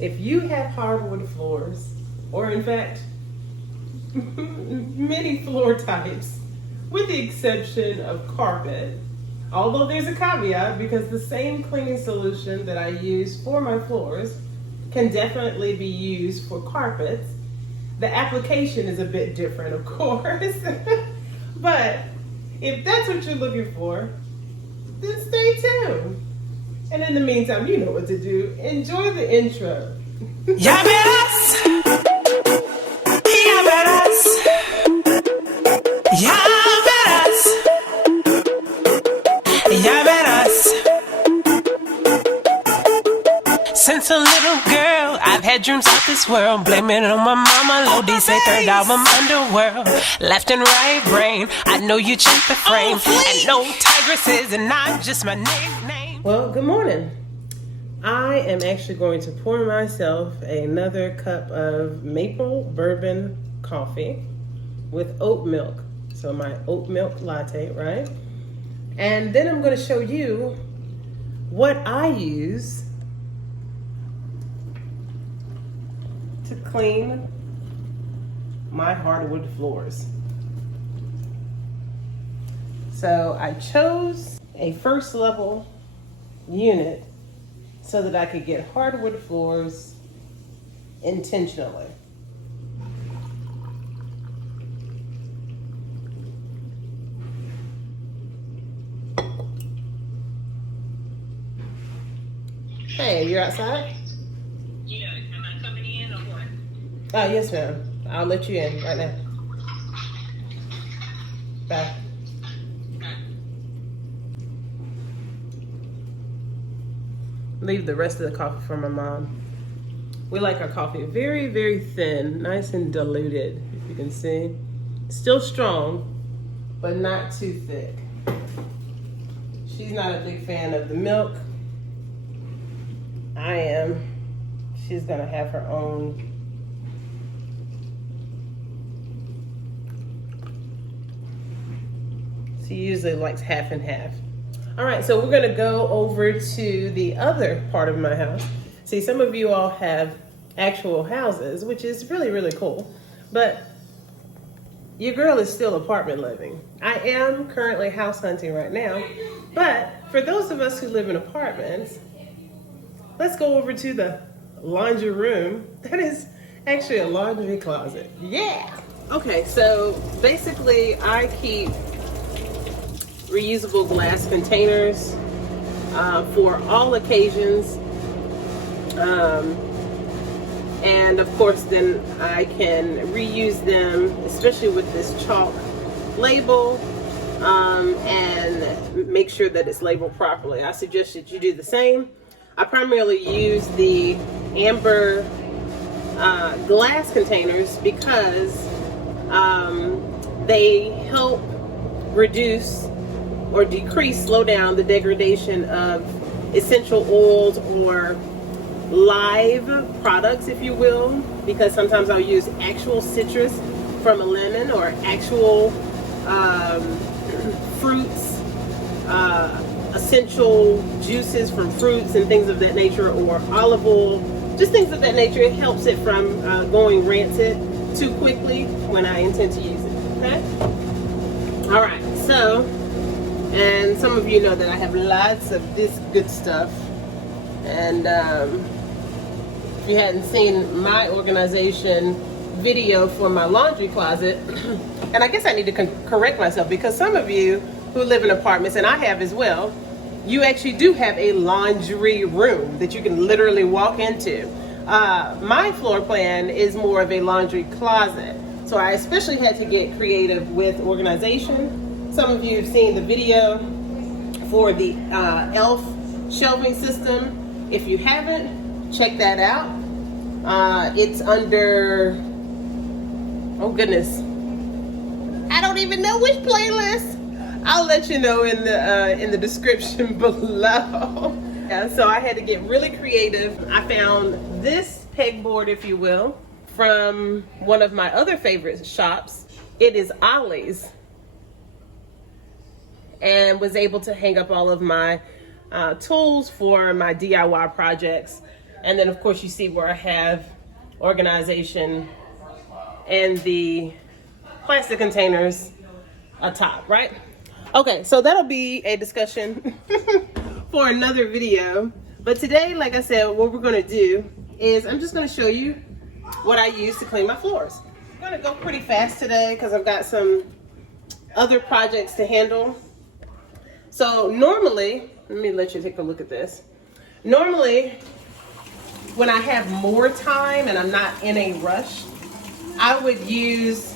If you have hardwood floors, or in fact, many floor types, with the exception of carpet, although there's a caveat because the same cleaning solution that I use for my floors can definitely be used for carpets. The application is a bit different, of course, but if that's what you're looking for, then stay tuned. And in the meantime, you know what to do. Enjoy the intro. Ya verás, ya verás, ya verás, ya verás. Since a little girl, I've had dreams of this world. Blaming it on my mama, Lodi say third album underworld. Left and right brain, I know you check the frame. And no tigresses, and not just my nickname. Well, good morning. I am actually going to pour myself another cup of maple bourbon coffee with oat milk. So my oat milk latte, right? And then I'm going to show you what I use to clean my hardwood floors. So I chose a first level unit so that I could get hardwood floors intentionally. Hey, you're outside? Yeah, am I coming in or what? Oh, yes, ma'am. I'll let you in right now. Bye. Leave the rest of the coffee for my mom. We like our coffee very, very thin, nice and diluted, if you can see. Still strong, but not too thick. She's not a big fan of the milk. I am. She's gonna have her own. She usually likes half and half. All right, so we're gonna go over to the other part of my house. See, some of you all have actual houses, which is really, really cool, but your girl is still apartment living. I am currently house hunting right now, but for those of us who live in apartments, let's go over to the laundry room. That is actually a laundry closet. Yeah! Okay, so basically I keep reusable glass containers for all occasions, and of course then I can reuse them, especially with this chalk label, and make sure that it's labeled properly. I suggest that you do the same. I primarily use the amber glass containers because they help reduce or decrease, slow down the degradation of essential oils or live products, if you will, because sometimes I'll use actual citrus from a lemon or actual fruits, essential juices from fruits and things of that nature, or olive oil, just things of that nature. It helps it from going rancid too quickly when I intend to use it, okay? All right, so, and some of you know that I have lots of this good stuff. And if you hadn't seen my organization video for my laundry closet, and I guess I need to correct myself because some of you who live in apartments, and I have as well, you actually do have a laundry room that you can literally walk into. My floor plan is more of a laundry closet. So I especially had to get creative with organization. Some of you have seen the video for the ELF shelving system. If you haven't, check that out. It's under, oh goodness, I don't even know which playlist. I'll let you know in the description below. Yeah, so I had to get really creative. I found this pegboard, if you will, from one of my other favorite shops. It is Ollie's, and was able to hang up all of my tools for my DIY projects. And then of course you see where I have organization and the plastic containers atop, right? Okay, so that'll be a discussion for another video. But today, like I said, what we're gonna do is I'm just gonna show you what I use to clean my floors. I'm gonna go pretty fast today because I've got some other projects to handle. So normally, let me let you take a look at this. Normally, when I have more time and I'm not in a rush, I would use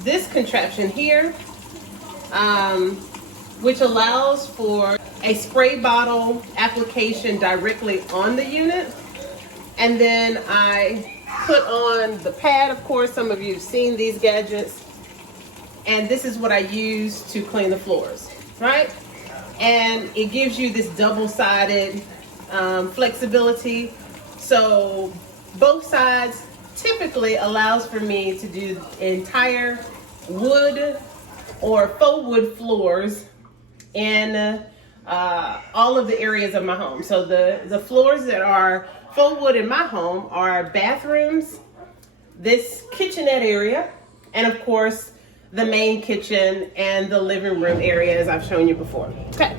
this contraption here, which allows for a spray bottle application directly on the unit. And then I put on the pad, of course, some of you have seen these gadgets. And this is what I use to clean the floors, right? And it gives you this double-sided flexibility. So both sides typically allows for me to do entire wood or faux wood floors in all of the areas of my home. So the floors that are faux wood in my home are bathrooms, this kitchenette area, and of course the main kitchen and the living room area, as I've shown you before. Okay,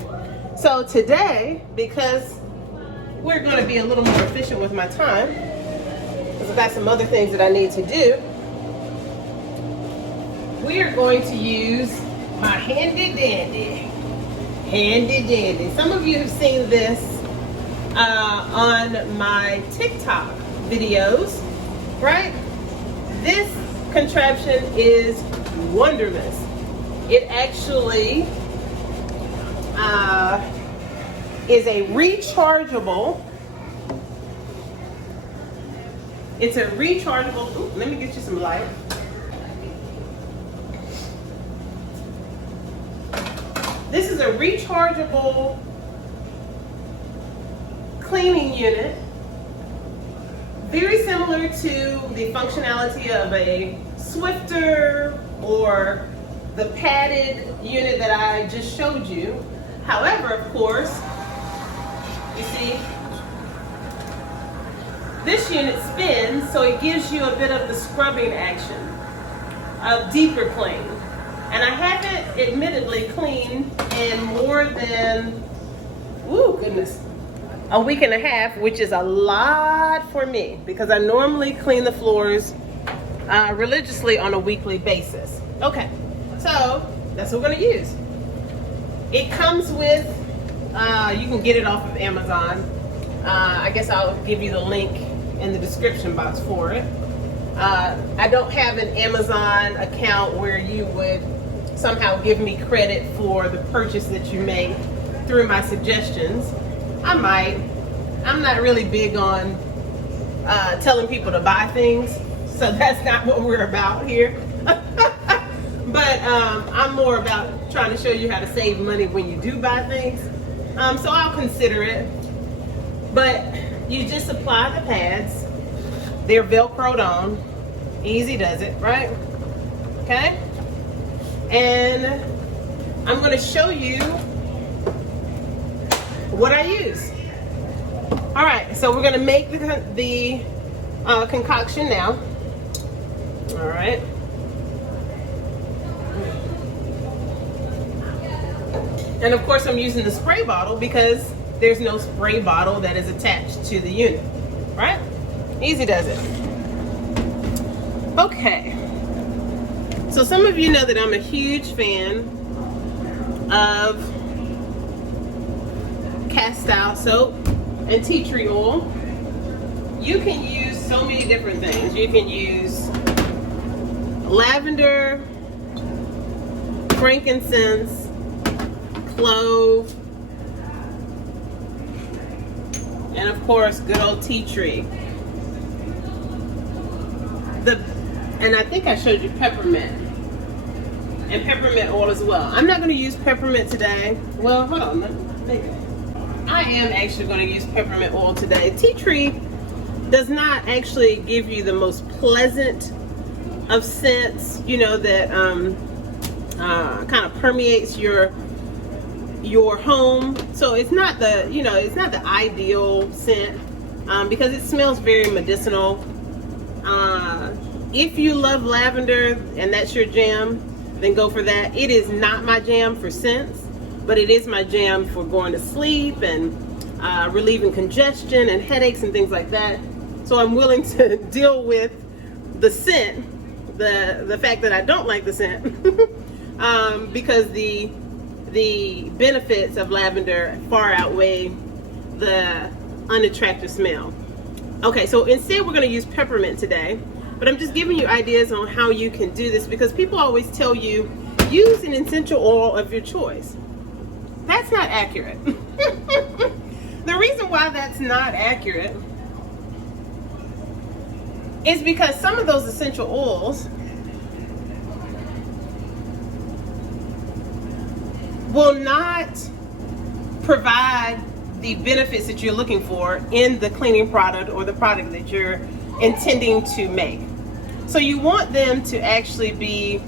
so today, because we're going to be a little more efficient with my time, because I've got some other things that I need to do, we are going to use my handy dandy. Some of you have seen this on my TikTok videos, right? This contraption is wonderful. It actually is a rechargeable. It's a rechargeable. Ooh, let me get you some light. This is a rechargeable cleaning unit, very similar to the functionality of a Swifter or the padded unit that I just showed you. However, of course, you see, this unit spins, so it gives you a bit of the scrubbing action, a deeper clean. And I haven't admittedly cleaned in more than, a week and a half, which is a lot for me because I normally clean the floors religiously on a weekly basis. Okay, so that's what we're gonna use. It comes with, you can get it off of Amazon. I guess I'll give you the link in the description box for it. I don't have an Amazon account where you would somehow give me credit for the purchase that you make through my suggestions. I might. I'm not really big on telling people to buy things, so that's not what we're about here. But I'm more about trying to show you how to save money when you do buy things. So I'll consider it. But you just apply the pads. They're Velcroed on. Easy does it, right? Okay? And I'm going to show you what I use. All right, so we're going to make the concoction now. All right. And of course I'm using the spray bottle because there's no spray bottle that is attached to the unit, right? Easy does it. Okay. So some of you know that I'm a huge fan of CASTILE soap and tea tree oil. You can use so many different things. You can use lavender, frankincense, clove, and of course good old tea tree. And I think I showed you peppermint and peppermint oil as well. I'm not going to use peppermint today. Well, hold on. I am actually going to use peppermint oil today. Tea tree does not actually give you the most pleasant of scents, you know, that kind of permeates your home. So it's not the, you know, it's not the ideal scent. because it smells very medicinal. If you love lavender and that's your jam, then go for that. It is not my jam for scents, but it is my jam for going to sleep and relieving congestion and headaches and things like that. So I'm willing to deal with the scent, the fact that I don't like the scent, because the benefits of lavender far outweigh the unattractive smell. Okay, so instead we're going to use peppermint today, but I'm just giving you ideas on how you can do this, because people always tell you use an essential oil of your choice. That's not accurate. The reason why that's not accurate is because some of those essential oils will not provide the benefits that you're looking for in the cleaning product or the product that you're intending to make. So you want them to actually be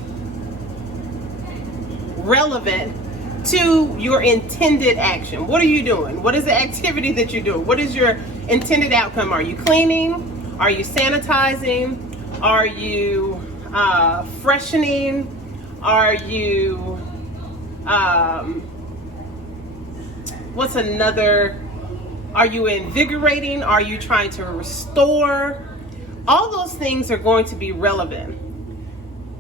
relevant to your intended action. What are you doing? What is the activity that you're doing? What is your intended outcome? Are you cleaning? Are you sanitizing? Are you freshening? Are you what's another? Are you invigorating? Are you trying to restore? All those things are going to be relevant.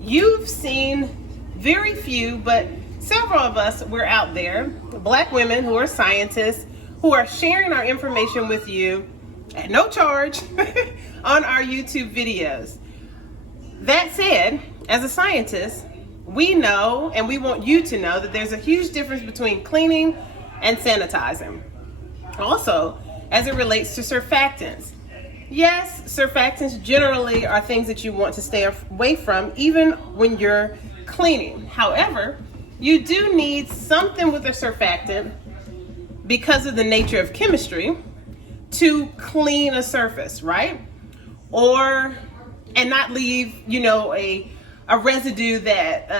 You've seen very few, but several of us, we're out there, Black women who are scientists, who are sharing our information with you at no charge on our YouTube videos. That said, as a scientist, we know, and we want you to know, that there's a huge difference between cleaning and sanitizing. Also, as it relates to surfactants. Yes, surfactants generally are things that you want to stay away from, even when you're cleaning. However, you do need something with a surfactant because of the nature of chemistry to clean a surface, right? And not leave, a residue that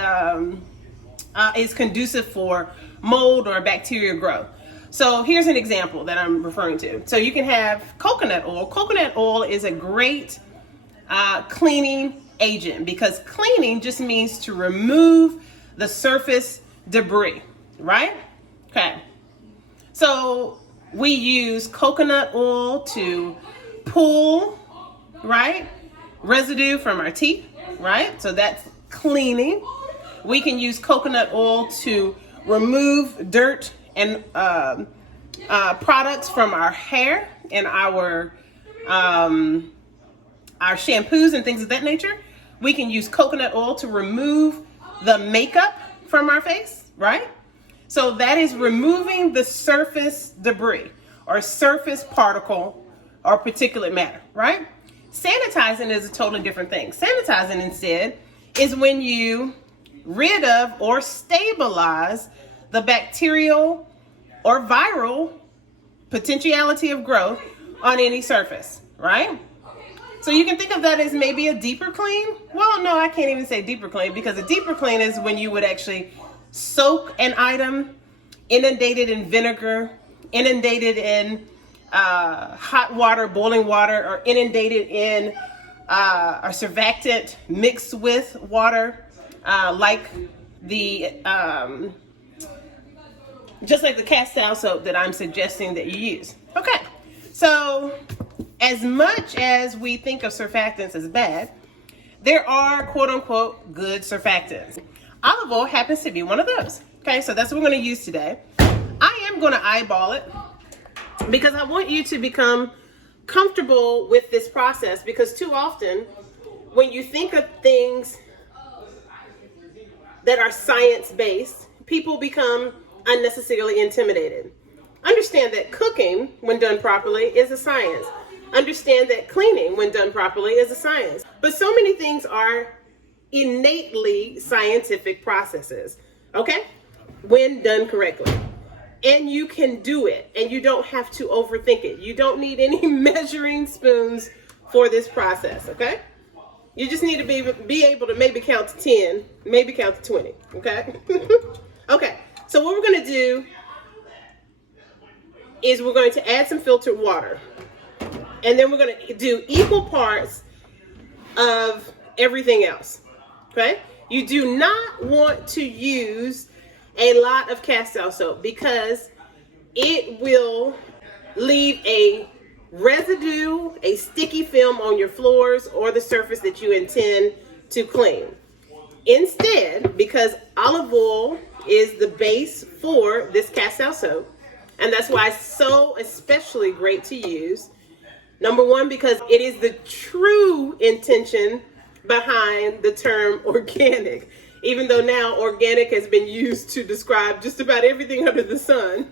is conducive for mold or bacterial growth. So here's an example that I'm referring to. So you can have coconut oil. Coconut oil is a great cleaning agent, because cleaning just means to remove the surface debris, right? Okay. So we use coconut oil to pull, right, residue from our teeth, right? So that's cleaning. We can use coconut oil to remove dirt and products from our hair and our shampoos and things of that nature. We can use coconut oil to remove the makeup from our face, right? So that is removing the surface debris or surface particle or particulate matter, right? Sanitizing is a totally different thing. Sanitizing instead is when you rid of or stabilize the bacterial or viral potentiality of growth on any surface, right? So you can think of that as maybe a deeper clean. Well, no, I can't even say deeper clean, because a deeper clean is when you would actually soak an item, inundated in vinegar, inundated in hot water, boiling water, or inundated in a surfactant mixed with water, like the just like the CASTILE soap that I'm suggesting that you use. Okay, so as much as we think of surfactants as bad, there are quote unquote good surfactants. Olive oil happens to be one of those. Okay, so that's what we're going to use today. I am going to eyeball it because I want you to become comfortable with this process, because too often when you think of things that are science-based, people become unnecessarily intimidated. Understand that cooking, when done properly, is a science. Understand that cleaning, when done properly, is a science. But so many things are innately scientific processes, okay? When done correctly. And you can do it, and you don't have to overthink it. You don't need any measuring spoons for this process, okay? You just need to be able to maybe count to 10, maybe count to 20, okay? Okay, so what we're going to do is we're going to add some filtered water. And then we're going to do equal parts of everything else. Okay? You do not want to use a lot of castile soap because it will leave a residue, a sticky film on your floors or the surface that you intend to clean. Instead, because olive oil is the base for this castile soap, and that's why it's so especially great to use. Number one, because it is the true intention behind the term organic, even though now organic has been used to describe just about everything under the sun.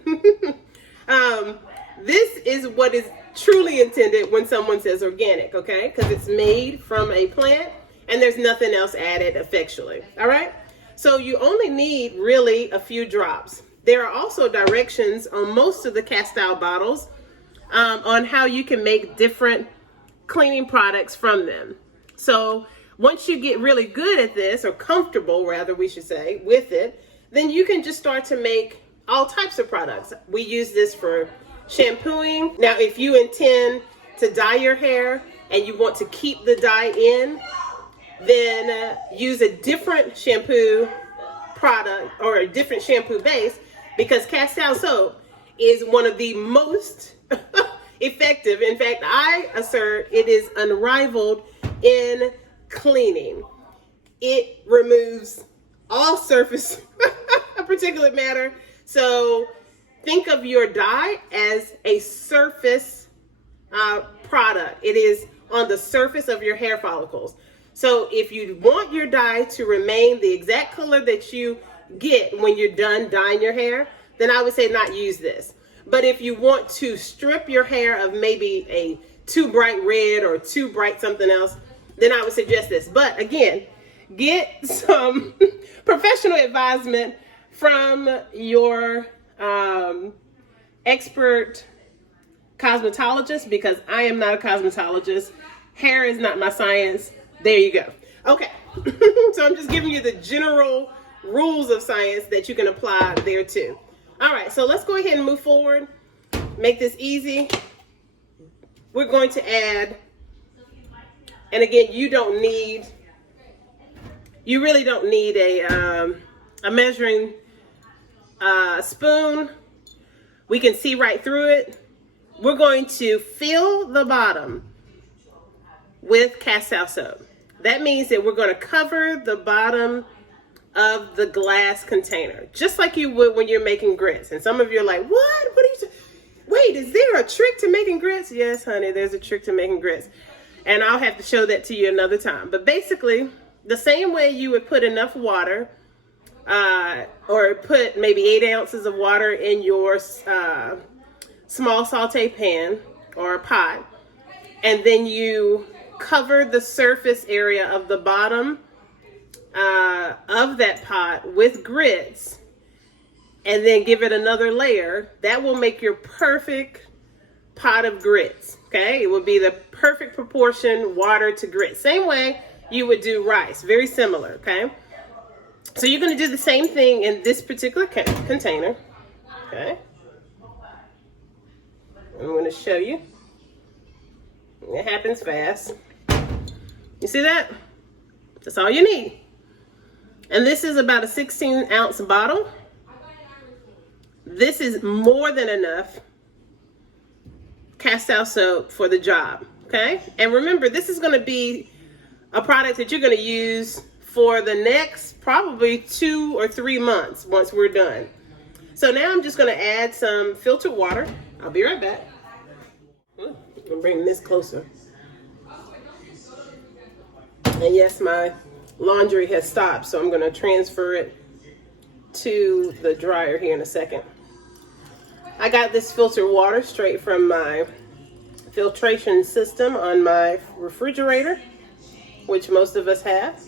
This is what is truly intended when someone says organic, okay? Because it's made from a plant and there's nothing else added effectually, all right? So you only need really a few drops. There are also directions on most of the castile bottles on how you can make different cleaning products from them. So once you get really good at this, or comfortable rather we should say, with it, then you can just start to make all types of products. We use this for shampooing. Now, if you intend to dye your hair and you want to keep the dye in, then use a different shampoo product or a different shampoo base, because castile soap is one of the most effective. In fact, I assert it is unrivaled in cleaning. It removes all surface particulate matter. So think of your dye as a surface product. It is on the surface of your hair follicles. So if you want your dye to remain the exact color that you get when you're done dyeing your hair, then I would say not use this. But if you want to strip your hair of maybe a too bright red or too bright something else, then I would suggest this. But again, get some professional advisement from your expert cosmetologist, because I am not a cosmetologist. Hair is not my science. There you go. Okay. So I'm just giving you the general rules of science that you can apply there too. All right, so let's go ahead and move forward. Make this easy. We're going to add, and again, you really don't need a measuring spoon. We can see right through it. We're going to fill the bottom with castile soap. That means that we're going to cover the bottom of the glass container, just like you would when you're making grits. And some of you are like, what are you wait, is there a trick to making grits? Yes, honey, there's a trick to making grits. And I'll have to show that to you another time. But basically, the same way you would put enough water, or put maybe 8 ounces of water in your small saute pan or a pot, and then you cover the surface area of the bottom of that pot with grits, and then give it another layer. That will make your perfect pot of grits. Okay, it will be the perfect proportion water to grits. Same way you would do rice, very similar. Okay, so you're going to do the same thing in this particular container. Okay, I'm going to show you. It happens fast. You see that? That's all you need. And this is about a 16-ounce bottle. This is more than enough castile soap for the job, okay? And remember, this is going to be a product that you're going to use for the next probably 2 or 3 months once we're done. So now I'm just going to add some filtered water. I'll be right back. I'm going to bring this closer. And yes, my laundry has stopped, so I'm going to transfer it to the dryer here in a second. I got this filtered water straight from my filtration system on my refrigerator, which most of us have.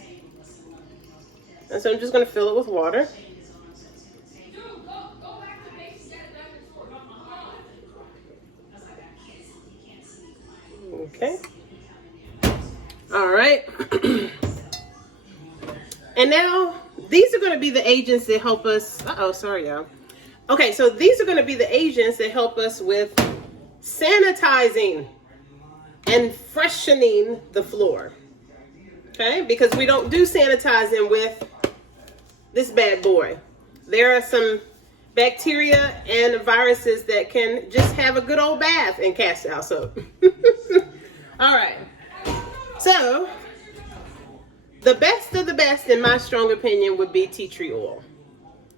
And so I'm just going to fill it with water. Okay. All right. And now these are going to be the agents that help us. Sorry, y'all. Okay, so these are going to be the agents that help us with sanitizing and freshening the floor. Okay, because we don't do sanitizing with this bad boy. There are some bacteria and viruses that can just have a good old bath in castile soap. All right. So, the best of the best, in my strong opinion, would be tea tree oil.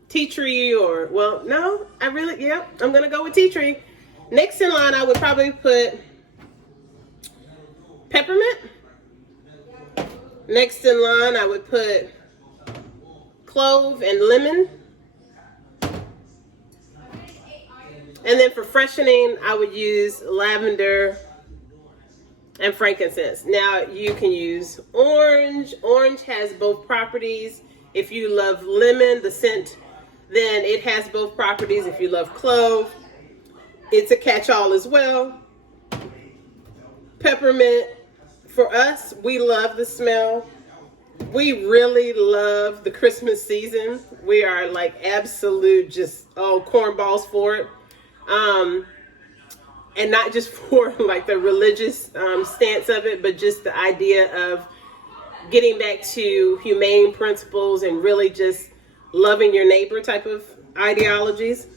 Tea tree, or, well, no, I'm going to go with tea tree. Next in line, I would probably put peppermint. Next in line, I would put clove and lemon. And then for freshening, I would use lavender and frankincense. Now, you can use orange. Orange has both properties. If you love lemon, the scent, then it has both properties. If you love clove, it's a catch-all as well. Peppermint, for us, we love the smell. We really love the Christmas season. We are like absolute just, cornballs for it. And not just for like the religious stance of it, but just the idea of getting back to humane principles and really just loving your neighbor type of ideologies.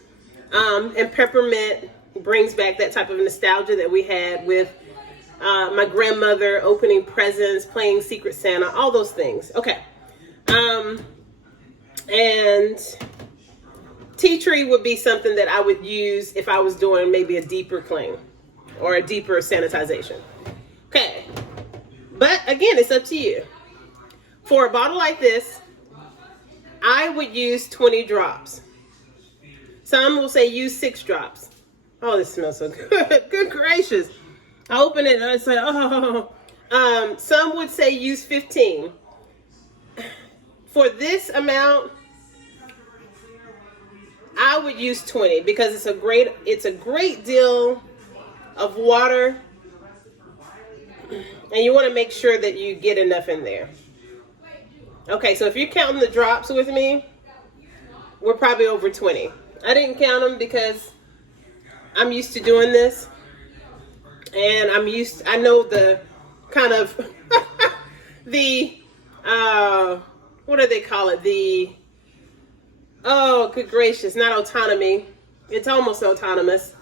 And peppermint brings back that type of nostalgia that we had with my grandmother opening presents, playing Secret Santa, all those things. Okay. And tea tree would be something that I would use if I was doing maybe a deeper clean or a deeper sanitization. Okay. But again, it's up to you. For a bottle like this, I would use 20 drops. Some will say use 6 drops. Oh, this smells so good. Good gracious. I open it and I say, oh. Some would say use 15. For this amount, I would use 20 because it's a great deal of water, and you want to make sure that you get enough in there. Okay, so if you're counting the drops with me, we're probably over 20. I didn't count them because I'm used to doing this, and I know the kind of the what do they call it? Oh, good gracious, not autonomy. It's almost autonomous.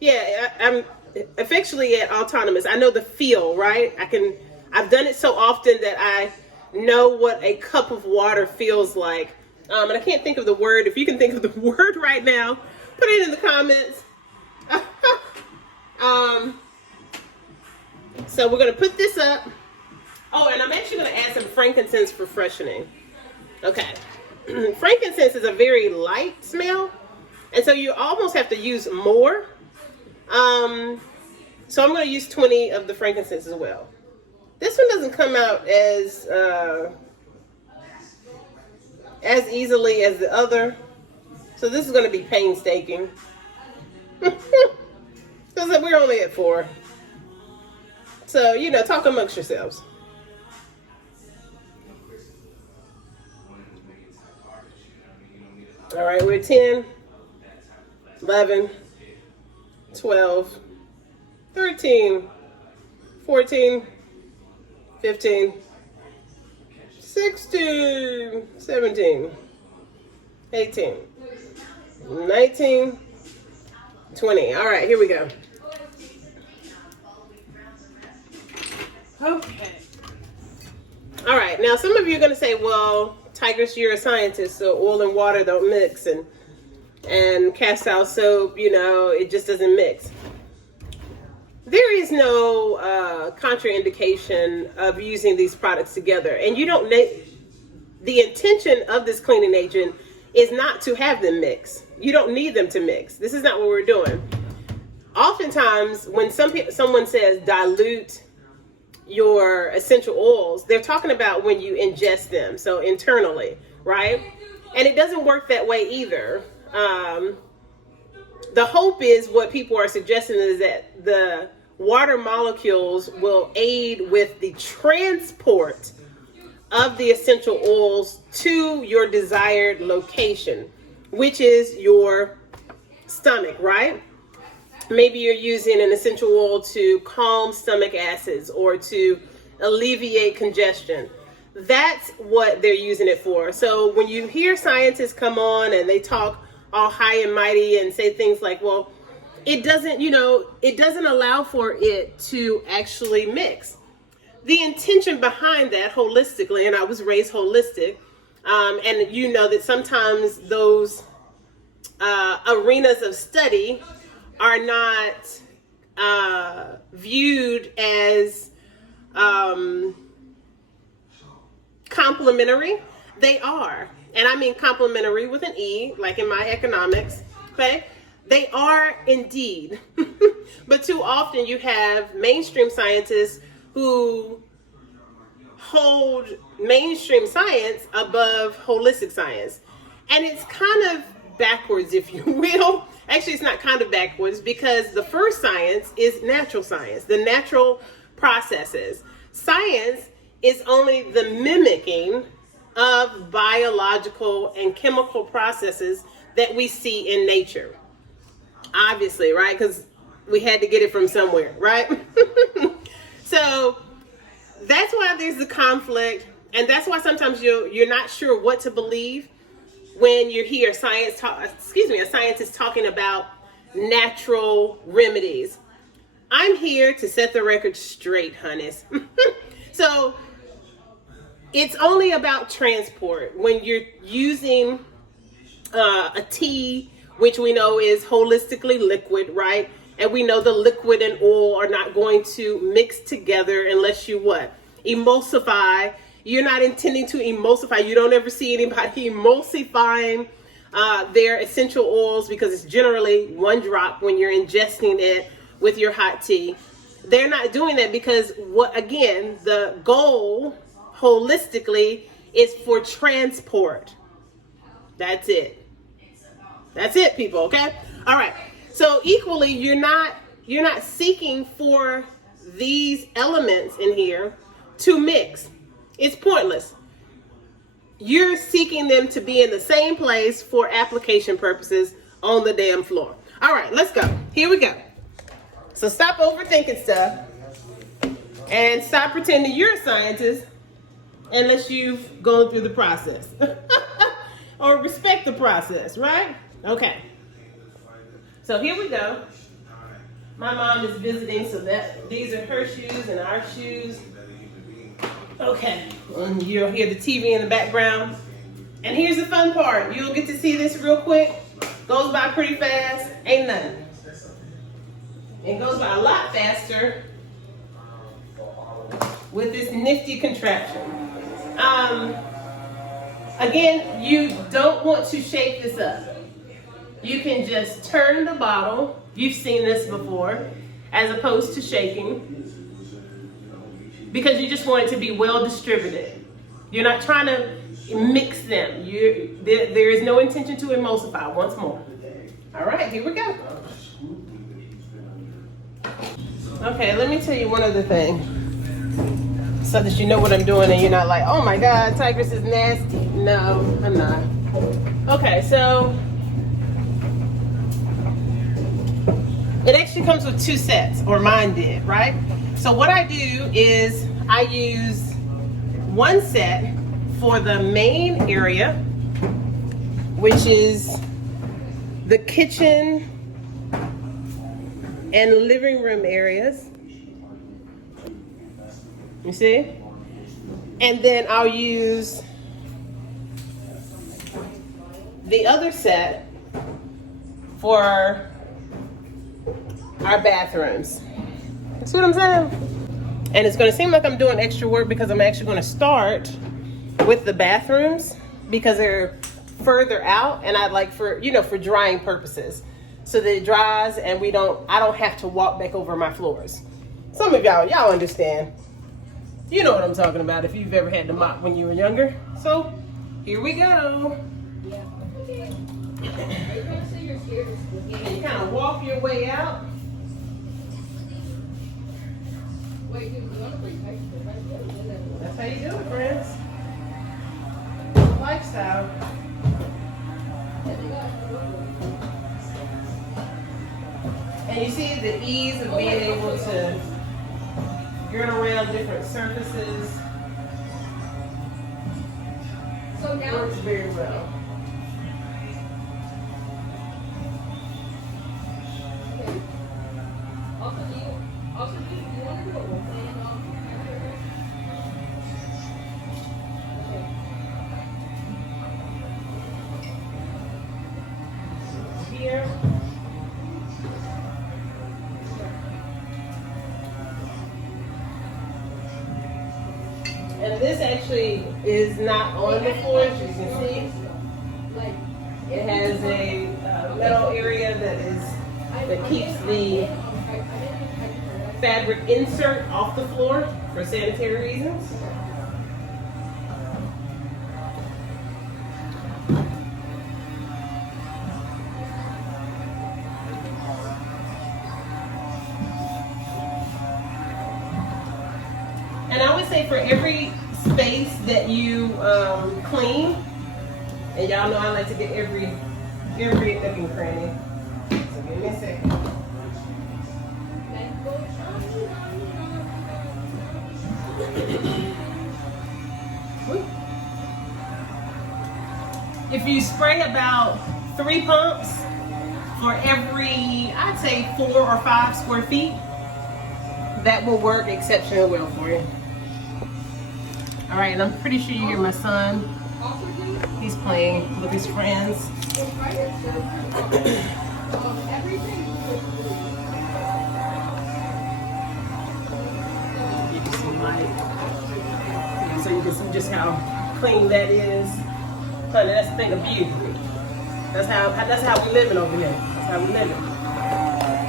Yeah, I'm affectionately at autonomous. I know the feel, right? I've done it so often that I know what a cup of water feels like. And I can't think of the word. If you can think of the word right now, put it in the comments. So we're going to put this up. Oh, and I'm actually going to add some frankincense for freshening. Okay. Frankincense is a very light smell, and so you almost have to use more. So I'm going to use 20 of the frankincense as well. This one doesn't come out as easily as the other, so this is going to be painstaking. Because we're only at 4. So, talk amongst yourselves. All right, we're 10, 11, 12, 13, 14, 15, 16, 17, 18, 19, 20. All right, here we go. Okay. All right, now some of you are going to say, well, Tigress, you're a scientist, so oil and water don't mix, and castile soap, it just doesn't mix. There is no contraindication of using these products together, and you don't the intention of this cleaning agent is not to have them mix. You don't need them to mix. This is not what we're doing. Oftentimes, when someone says dilute your essential oils, they're talking about when you ingest them, so internally, right? And it doesn't work that way either. The hope is, what people are suggesting is that the water molecules will aid with the transport of the essential oils to your desired location, which is your stomach, right? maybe you're using an essential oil to calm stomach acids or to alleviate congestion. That's what they're using it for. So when you hear scientists come on and they talk all high and mighty and say things like, well, it doesn't, it doesn't allow for it to actually mix. The intention behind that holistically, and I was raised holistic, and you know that sometimes those arenas of study are not viewed as complementary. They are, and I mean complementary with an E, like in my economics, okay? They are indeed. But too often you have mainstream scientists who hold mainstream science above holistic science. And it's kind of backwards, if you will. Actually, it's not kind of backwards, because the first science is natural science, the natural processes. Science is only the mimicking of biological and chemical processes that we see in nature. Obviously, right? Because we had to get it from somewhere, right? So that's why there's the conflict, and that's why sometimes you're not sure what to believe when you hear a scientist talking about natural remedies. I'm here to set the record straight, honeys. So it's only about transport. When you're using a tea, which we know is holistically liquid, right? And we know the liquid and oil are not going to mix together unless you what? Emulsify. You're not intending to emulsify. You don't ever see anybody emulsifying their essential oils, because it's generally one drop when you're ingesting it with your hot tea. They're not doing that because the goal holistically is for transport. That's it. That's it, people, okay? All right. So equally, you're not seeking for these elements in here to mix. It's pointless. You're seeking them to be in the same place for application purposes on the damn floor. All right, let's go. Here we go. So stop overthinking stuff and stop pretending you're a scientist unless you've gone through the process. Or respect the process, right? Okay. So here we go. My mom is visiting, so these are her shoes and our shoes. Okay, and you'll hear the TV in the background. And here's the fun part. You'll get to see this real quick. Goes by pretty fast. Ain't nothing. It goes by a lot faster with this nifty contraption. Again, you don't want to shake this up. You can just turn the bottle. You've seen this before, as opposed to shaking, because you just want it to be well distributed. You're not trying to mix them. There is no intention to emulsify. Once more. All right, here we go. Okay, let me tell you one other thing, so that you know what I'm doing and you're not like, oh my God, Tigress is nasty. No, I'm not. Okay, so it actually comes with 2 sets, or mine did, right? So what I do is I use 1 set for the main area, which is the kitchen and living room areas. You see? And then I'll use the other set for our bathrooms. See what I'm saying? And it's going to seem like I'm doing extra work because I'm actually going to start with the bathrooms because they're further out, and I'd like for drying purposes, so that it dries and I don't have to walk back over my floors. Some of y'all understand. You know what I'm talking about if you've ever had to mop when you were younger. So here we go. And you kind of walk your way out. That's how you do it, friends. Lifestyle. And you see the ease of being able to get around different surfaces works very well. Here. And this actually is not on the floor, as you can see. It has a metal area that keeps the fabric insert off the floor for sanitary reasons. And I would say for every space that you clean, and y'all know I like to get every nook and cranny. So give me a second. If you spray about 3 pumps for every, I'd say 4 or 5 square feet, that will work exceptionally well for you. All right, and I'm pretty sure you hear my son. He's playing with his friends. So you can see just how clean that is. Honey, that's the thing of beauty. That's how we living over here. That's how we living.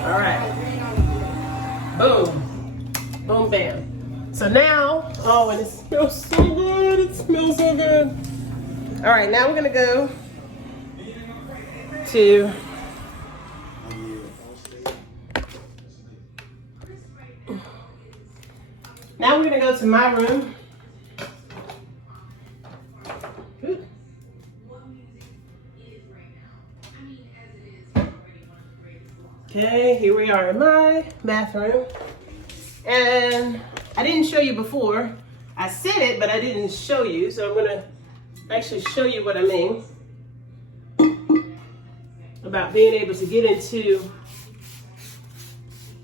All right. Boom. Boom, bam. So now, oh, and it smells so good. It smells so good. All right, now we're gonna go to my room. Okay, here we are in my bathroom. And I didn't show you before. I said it, but I didn't show you. So I'm gonna actually show you what I mean about being able to get into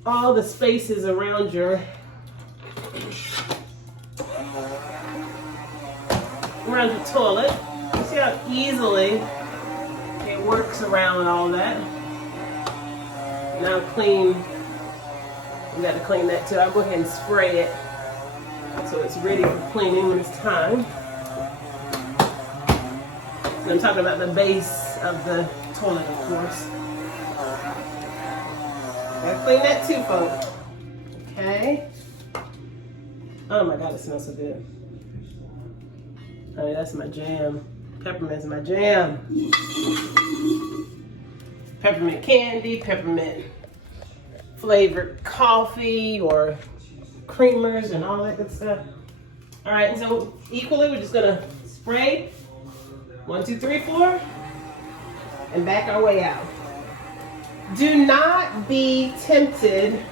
all the spaces around your toilet. You see how easily it works around all that. Now clean, we got to clean that too. I'll go ahead and spray it so it's ready for cleaning when it's time. And I'm talking about the base of the toilet, of course. Gotta clean that too, folks. Okay. Oh my God, it smells so good. Honey, that's my jam. Peppermint's my jam. Peppermint candy, peppermint flavored coffee or creamers and all that good stuff. All right, and so equally, we're just gonna spray 1, 2, 3, 4 and back our way out. Do not be tempted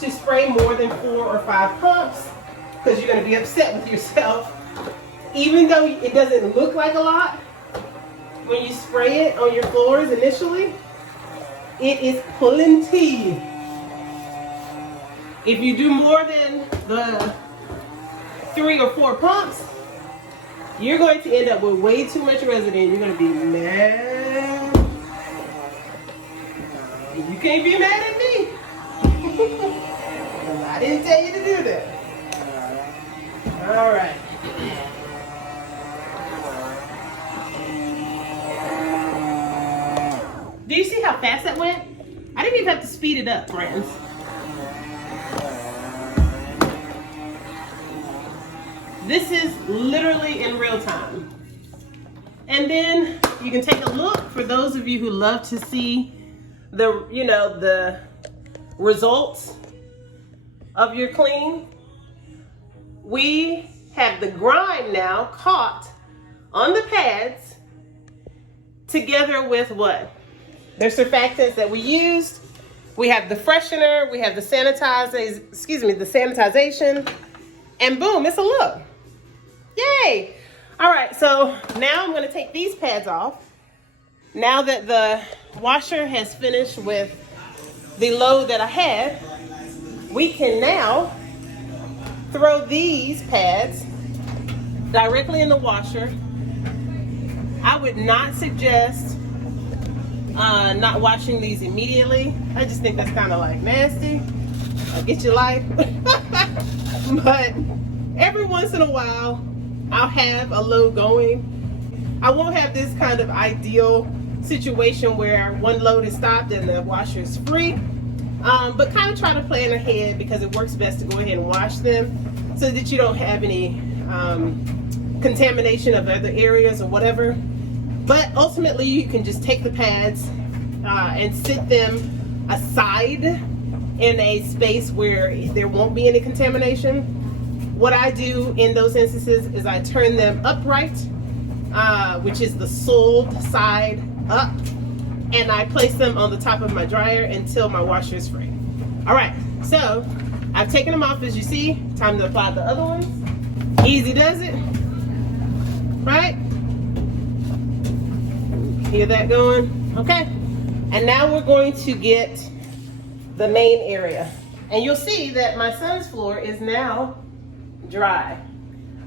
to spray more than 4 or 5 pumps because you're gonna be upset with yourself. Even though it doesn't look like a lot, when you spray it on your floors initially, it is plenty. If you do more than the 3 or 4 pumps, you're going to end up with way too much residue. You're going to be mad. And you can't be mad at me. I didn't tell you to do that. All right. Do you see how fast that went? I didn't even have to speed it up, friends. This is literally in real time. And then you can take a look for those of you who love to see the results of your clean. We have the grime now caught on the pads together with what? The surfactants that we used We have the freshener, we have the sanitization, and boom, it's a look. Yay! All right, so now I'm gonna take these pads off. Now that the washer has finished with the load that I had, we can now throw these pads directly in the washer. I would not suggest not washing these immediately. I just think that's kind of like nasty. Get your life. But every once in a while, I'll have a load going. I won't have this kind of ideal situation where one load is stopped and the washer is free. But kind of try to plan ahead because it works best to go ahead and wash them so that you don't have any contamination of other areas or whatever. But ultimately, you can just take the pads and sit them aside in a space where there won't be any contamination. What I do in those instances is I turn them upright, which is the sold side up, and I place them on the top of my dryer until my washer is free. All right, so I've taken them off, as you see. Time to apply the other ones. Easy does it, right? Hear that going? Okay. And now we're going to get the main area. And you'll see that my son's floor is now dry.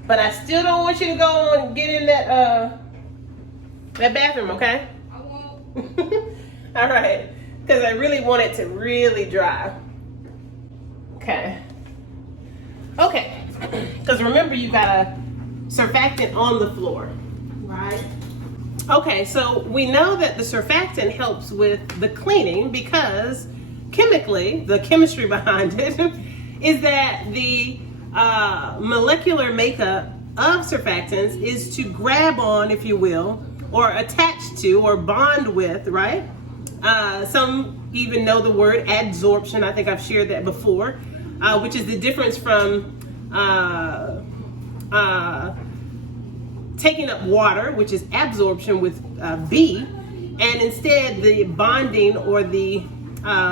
But I still don't want you to go and get in that bathroom, okay? I won't. All right. Because I really want it to really dry. Okay. Okay. Because remember, you got a surfactant on the floor, right? Okay, so we know that the surfactant helps with the cleaning because chemically, the chemistry behind it is that the molecular makeup of surfactants is to grab on, if you will, or attach to or bond with, right? Some even know the word adsorption. I think I've shared that before, which is the difference from taking up water, which is absorption with B, and instead the bonding or the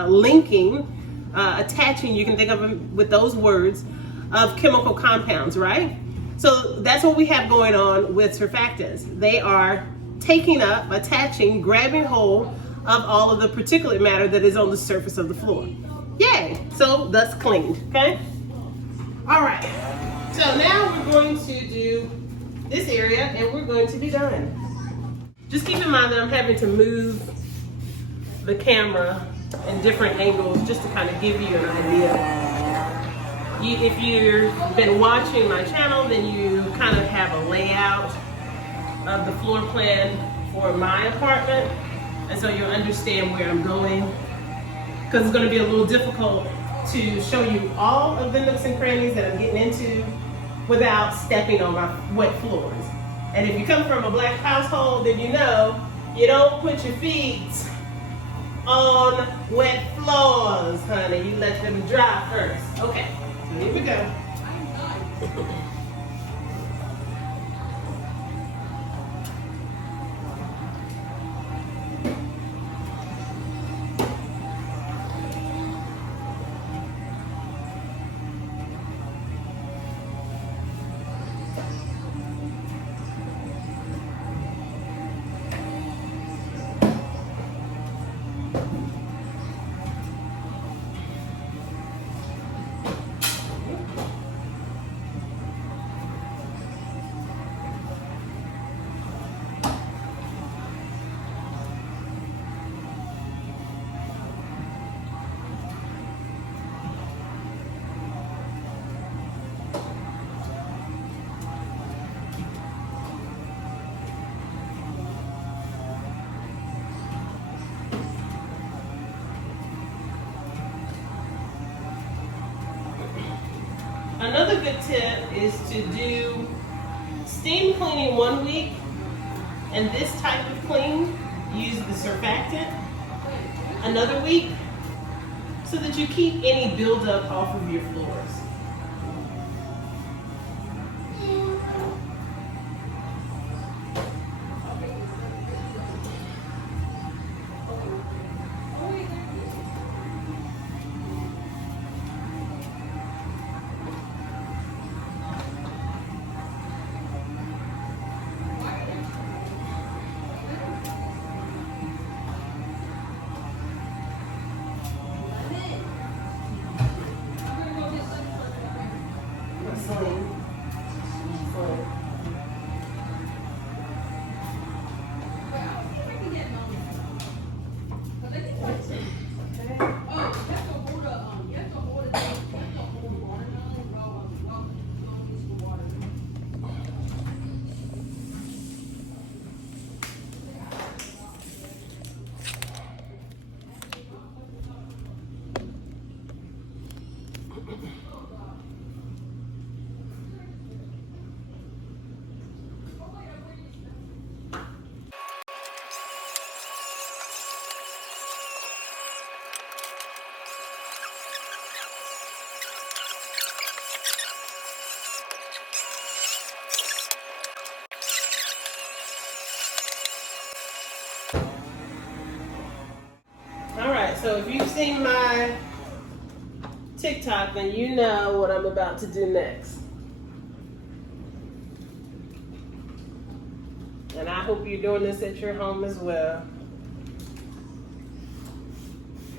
linking, attaching, you can think of them with those words, of chemical compounds, right? So that's what we have going on with surfactants. They are taking up, attaching, grabbing hold of all of the particulate matter that is on the surface of the floor. Yay! So thus cleaned, okay? All right, so now we're going to do this area and we're going to be done. Just keep in mind that I'm having to move the camera in different angles just to kind of give you an idea. If you've been watching my channel, then you kind of have a layout of the floor plan for my apartment, and so you'll understand where I'm going, because it's going to be a little difficult to show you all of the nooks and crannies that I'm getting into without stepping on my wet floors. And if you come from a black household, then you know you don't put your feet on wet floors, honey. You let them dry first. Okay, so here we go. Another good tip is to do steam cleaning 1 week, and this type of clean, use the surfactant another week, so that you keep any buildup off of your floors. sling. So if you've seen my TikTok, then you know what I'm about to do next. And I hope you're doing this at your home as well.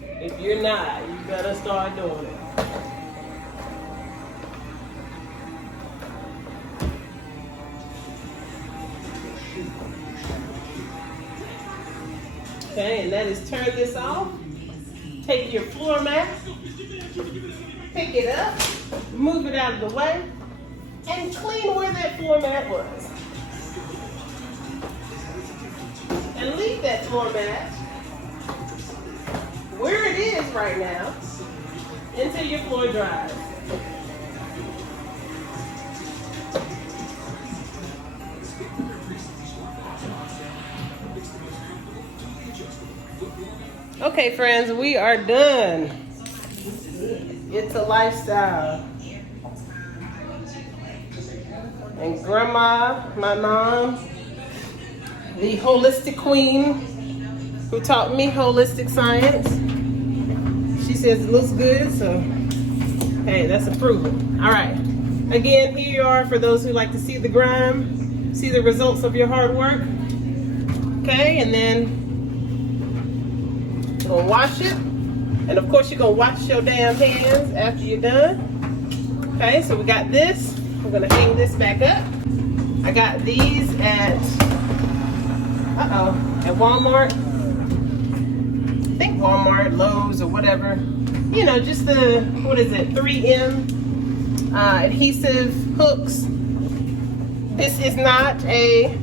If you're not, you better start doing it. Okay, and that is turn this off. Take your floor mat, pick it up, move it out of the way, and clean where that floor mat was. And leave that floor mat where it is right now until your floor dries. Okay, friends, we are done. It's a lifestyle. And Grandma, my mom, the holistic queen who taught me holistic science, she says it looks good, so hey, that's approval. All right. Again, here you are for those who like to see the grime, see the results of your hard work. Okay, and then you're gonna wash it, and of course you're gonna wash your damn hands after you're done. Okay, so we got this. We're gonna hang this back up. I got these at Walmart. I think Walmart, Lowe's, or whatever. You know, just the 3M adhesive hooks. This is not an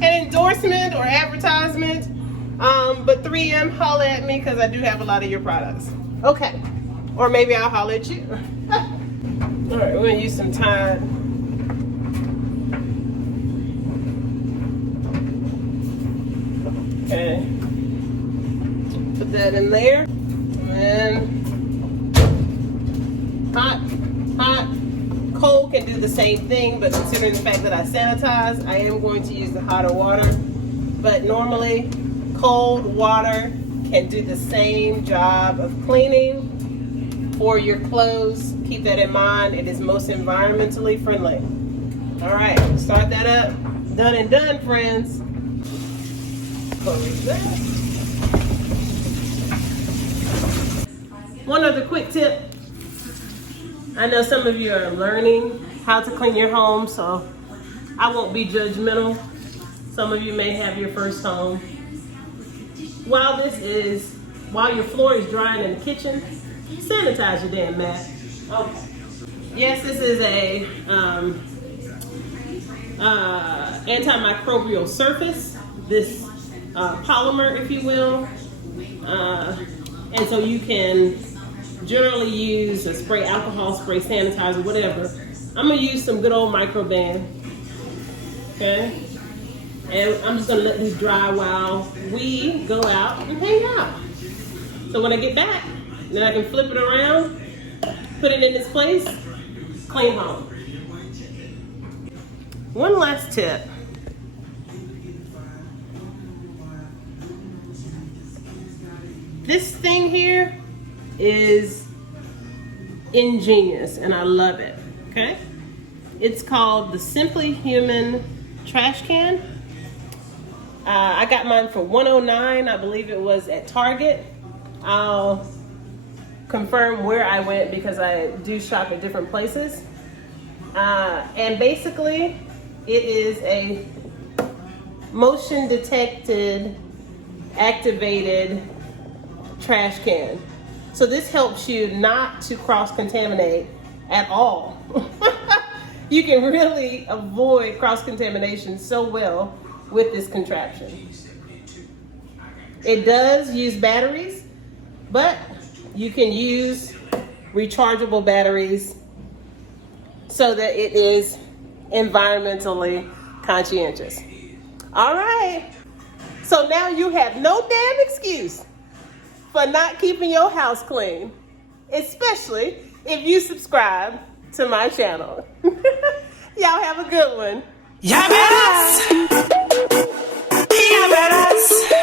endorsement or advertisement. But 3M, holla at me because I do have a lot of your products. Okay. Or maybe I'll holla at you. All right, we're going to use some Tide. Okay. Put that in there. And hot, cold can do the same thing, but considering the fact that I sanitize, I am going to use the hotter water. But normally, cold water can do the same job of cleaning for your clothes. Keep that in mind. It is most environmentally friendly. All right, start that up. Done and done, friends. Close that. One other quick tip. I know some of you are learning how to clean your home, so I won't be judgmental. Some of you may have your first home. While your floor is drying in the kitchen, sanitize your damn mat. Okay. Yes, this is a antimicrobial surface, this polymer, if you will. And so you can generally use a spray alcohol, spray sanitizer, whatever. I'm gonna use some good old Microban. Okay? And I'm just gonna let this dry while we go out and hang out. So when I get back, then I can flip it around, put it in its place, clean home. One last tip. This thing here is ingenious and I love it, okay? It's called the Simply Human trash can. I got mine for $109, I believe it was at Target. I'll confirm where I went because I do shop at different places. And basically, it is a motion detected, activated trash can. So this helps you not to cross-contaminate at all. You can really avoid cross-contamination so well with this contraption. It does use batteries, but you can use rechargeable batteries so that it is environmentally conscientious. All right. So now you have no damn excuse for not keeping your house clean, especially if you subscribe to my channel. Y'all have a good one. Ya verás. Ya verás.